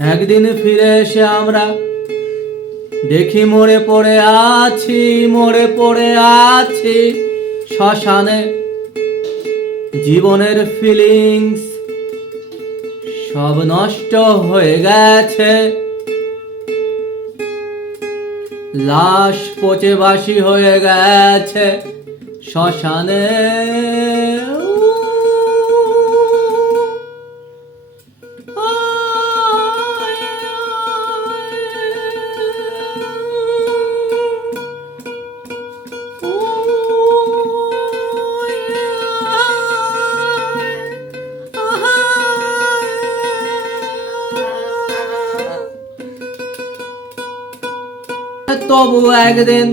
একদিন ফিরে এসে আমরা দেখি মরে পড়ে আছি, মরে পড়ে আছি। শ্মশানে জীবনের ফিলিংস সব নষ্ট হয়ে গেছে। লাশ পচে বাসি হয়ে গেছে। শ্মশানে তবু একদিন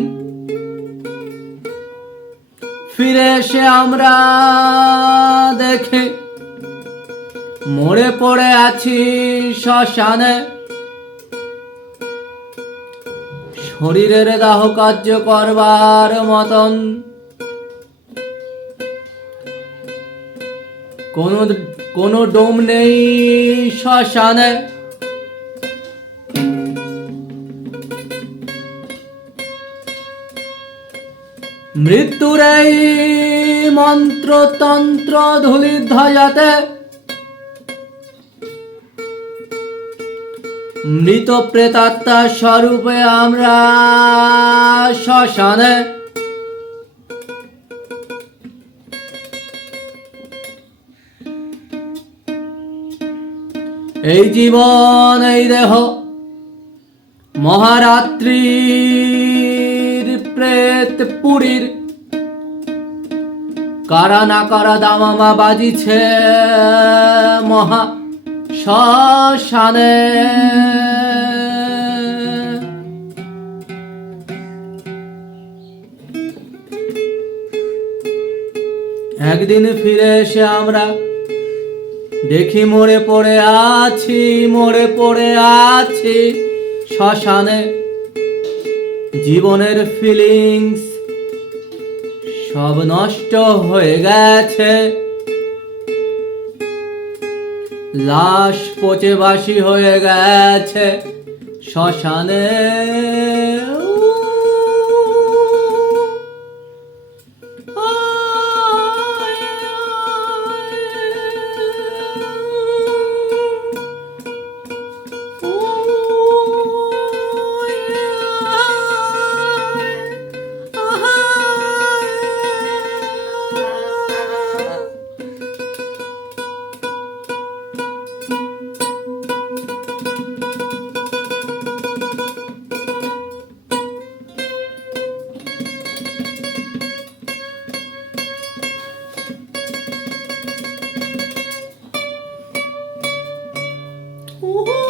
ফিরে এসে আমরা দেখে মরে পড়ে আছি শ্মশানে। শরীরের দাহ কার্য করবার মতন। কোনো কোনো ডোম নেই শ্মশানে। মৃত্যুর এই মন্ত্রতন্ত্র ধুলি ধ্বজাতে। মৃত প্রেতাত্মা স্বরূপে আমরা শ্মশানে। এই জীবন, এই দেহ মহারাত্রির প্রেত পুরীর। কারা না কারা দামামা বাজিছে মহা শ্মশানে। একদিন ফিরে এসে আমরা দেখি মরে পড়ে আছি, মরে পড়ে আছি শ্মশানে। জীবনের ফিলিংস সব নষ্ট হয়ে গেছে। লাশ পচে বাসি হয়ে গেছে। শ্মশানে Woohoo!